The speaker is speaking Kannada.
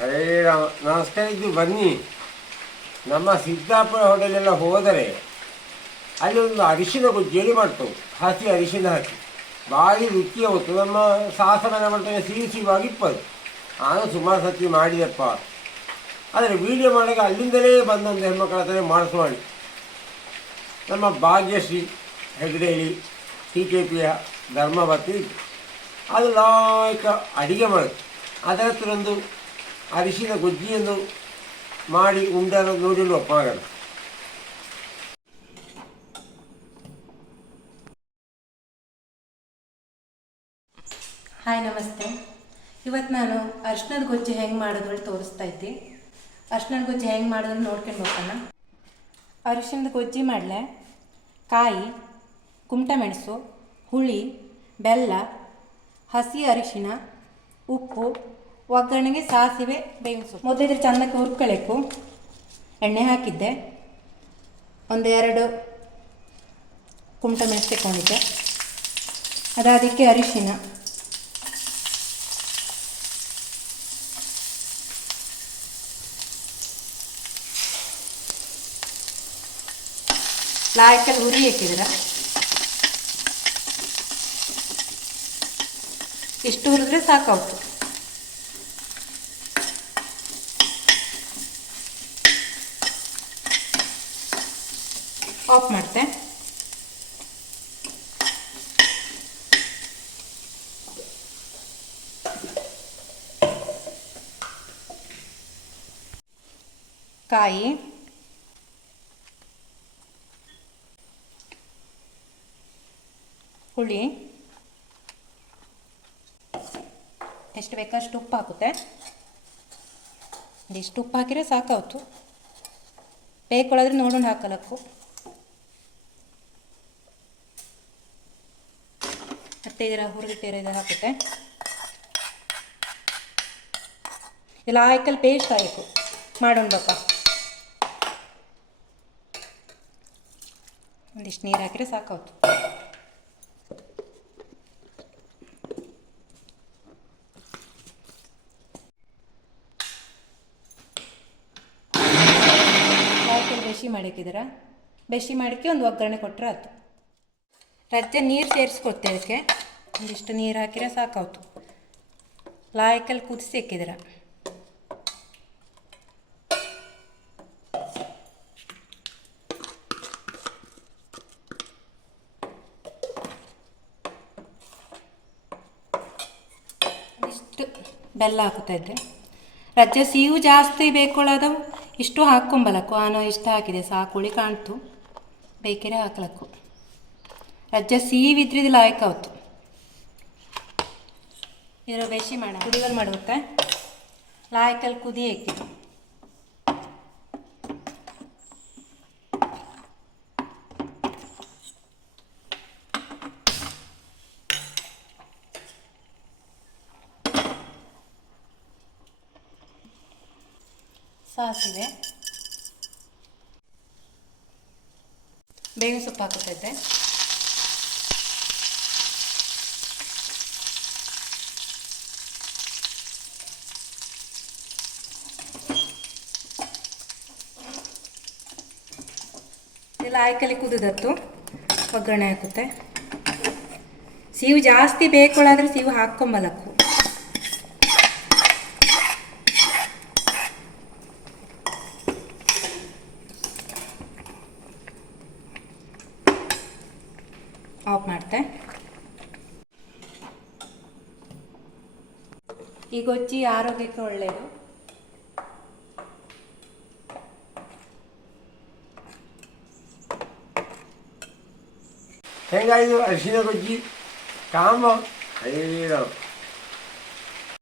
ಹರೇ ರಾಮ, ನಮಸ್ಕಾರ, ಇದು ಬನ್ನಿ. ನಮ್ಮ ಸಿದ್ದಾಪುರ ಹೋಟೆಲೆಲ್ಲ ಹೋದರೆ ಅಲ್ಲಿ ಒಂದು ಅರಿಶಿನ ಗುಜ್ಜಿಯಲ್ಲಿ ಮಾಡ್ತೇವೆ ಹಸಿ ಅರಿಶಿನ ಹಾಕಿ. ಭಾರಿ ರುಚಿ ಹೊತ್ತು ನಮ್ಮ ಸಾಸನ ಮಾಡ್ತಾನೆ ಸಿಹಿ ಸಿಹಿವಾಗಿಪ್ಪದು ನಾನು ಸುಮಾರು ಸತಿ ಮಾಡಿದೆಪ್ಪ. ಆದರೆ ವೀಡಿಯೋ ಮಾಡೋಕೆ ಅಲ್ಲಿಂದಲೇ ಬಂದೊಂದು ಹೆಣ್ಮಕ್ಳ ಹತ್ರ ಮಾಡಿಸ್ ಮಾಡಿ ನಮ್ಮ ಭಾಗ್ಯಶ್ರೀ ಹೆಗ್ಡೇಲಿ ಟಿ ಕೆ ಪಿಯ ಧರ್ಮಪತಿ ಅದು ಲಾಯ್ಕ ಅಡಿಗೆ ಮಾಡುತ್ತೆ ಅದರ ಹತ್ರ ಒಂದು ಅರಿಶಿನ ಗೊಜ್ಜಿಯನ್ನು ಮಾಡಿ ಉಂಡರ ನೋಡಲು ಅಪ್ಪಾಗಲ್ಲ ಹಾಯ್, ನಮಸ್ತೆ. ಇವತ್ತು ನಾನು ಅರ್ಶಿನದ ಗೊಜ್ಜು ಹೆಂಗೆ ಮಾಡೋದು ಅಲ್ಲಿ ತೋರಿಸ್ತಾ ಇದ್ದೆ. ಅರ್ಶಿನದ ಗೊಜ್ಜು ಹೆಂಗೆ ಮಾಡೋದನ್ನು ನೋಡ್ಕೊಂಡು ಹೋಗೋಣ. ಅರಿಶಿನದ ಗೊಜ್ಜಿ ಮಾಡಲೆ ಕಾಯಿ, ಕುಮಟ ಮೆಣಸು, ಹುಳಿ, ಬೆಲ್ಲ, ಹಸಿ ಅರಿಶಿನ, ಉಪ್ಪು ಒಗ್ಗರಣೆಗೆ ಸಾಸಿವೆ ಬೇಯಿಸು ಮೊದಲಿದ್ರೆ ಚೆನ್ನಾಗಿ ಹುರ್ಕೊಳ್ಬೇಕು. ಎಣ್ಣೆ ಹಾಕಿದ್ದೆ. ಒಂದು ಎರಡು ಕುಮಟ ಮೆಣಸು ತಗೊಂಡಿದ್ದೆ ಅದಾದಕ್ಕೆ ಅರಿಶಿನ. ಲಾಯ್ಕಲ್ಲಿ ಹುರಿ ಹಾಕಿದ್ರೆ ಇಷ್ಟು ಹುರಿದ್ರೆ ಸಾಕಾಯ್ತು ಆಫ್ ಮಾಡ್ತೆ. ಕಾಯಿ. ಹುಳಿ. ಎಷ್ಟು ಬೇಕಷ್ಟು ಉಪ್ಪು ಹಾಕುತ್ತೆ. ಇಷ್ಟು ಉಪ್ಪು ಹಾಕಿದ್ರೆ ಸಾಕಾಯ್ತು. ಬೇಕೊಳ್ಳೋದ್ರೆ ನೋಡೋಣ ಹಾಕಲಕ್ಕು. ಮತ್ತೆ ಇದರ ಹುರಿದಿಟ್ಟಿರೋ ಇದು ಹಾಕುತ್ತೆ. ಇಲ್ಲ ಆಯ್ಕಲ್ಲಿ ಪೇಸ್ಟ್ ಆಯಿತು. ಮಾಡೋಣ ಬಪ್ಪ ಒಂದಿಷ್ಟು ನೀರು ಹಾಕಿದ್ರೆ ಸಾಕಾಯ್ತು ಆಯ್ಕಲ್ಲಿ ಬೆಸಿ ಮಾಡಿಕ್ಕಿದ್ದೀರ ಬೆಸಿ ಮಾಡಿಕ್ಕೆ ಒಂದು ಒಗ್ಗರಣೆ ಕೊಟ್ಟರೆ ಆಯ್ತು. ರಜ್ಜೆ ನೀರು ಸೇರಿಸ್ಕೊತ್ತೆ ಅದಕ್ಕೆ. ಒಂದಿಷ್ಟು ನೀರು ಹಾಕಿದ್ರೆ ಸಾಕಾಯ್ತು ಲಾಯಕಲ್ಲಿ ಕುದಿಸಿ ಹಾಕಿದ್ರೆ ಇಷ್ಟು ಬೆಲ್ಲ ಹಾಕುತ್ತಾ ಇದ್ದೆ. ರಜ್ಜೆ ಸಿಹು ಜಾಸ್ತಿ ಬೇಕೊಳ್ಳೋದು ಇಷ್ಟು ಹಾಕ್ಕೊಂಬಲಕ್ಕು. ಆನೋ ಇಷ್ಟು ಹಾಕಿದೆ. ಸಾಕುಳಿ ಕಾಣ್ತು. ಬೇಕಿರೆ ಹಾಕ್ಲಕ್ಕು. ರಜ್ಜೆ ಸಿಹಿ ಇದ್ರಿದ್ದು ಲಾಯಕ್ ಆಯ್ತು ಇದರ ಬೇಸಿ ಮಾಡ. ಕುದಿಗಲ್ ಮಾಡುತ್ತೆ ಲಾಯಕಲ್ಲಿ ಕುದಿ ಹಾಕಿದ್ದು ಸಾಸಿವೆ. ಬೇವಿನ ಸೊಪ್ಪು ಹಾಕುತ್ತಿದ್ದೆ ಇಲ್ಲ ಆಯ್ಕಲ್ಲಿ ಕುದಿದತ್ತು ಒಗ್ಗರಣೆ ಹಾಕುತ್ತೆ. ಸೀವು ಜಾಸ್ತಿ ಬೇಕೊಳ್ಳಾದ್ರೆ ಸೀವು ಹಾಕ್ಕೊಂಬಲಕ್ಕು ಆಫ್ ಮಾಡ್ತೆ. ಈ ಗೊಜ್ಜಿ ಆರೋಗ್ಯಕ್ಕೆ ಒಳ್ಳೆಯದು ಹೆಂಗಾಯ್ತು ಅರಿಶಿನ ಗೊಜ್ಜಿ ಕಾಮ ಹರೇ ರಾಮ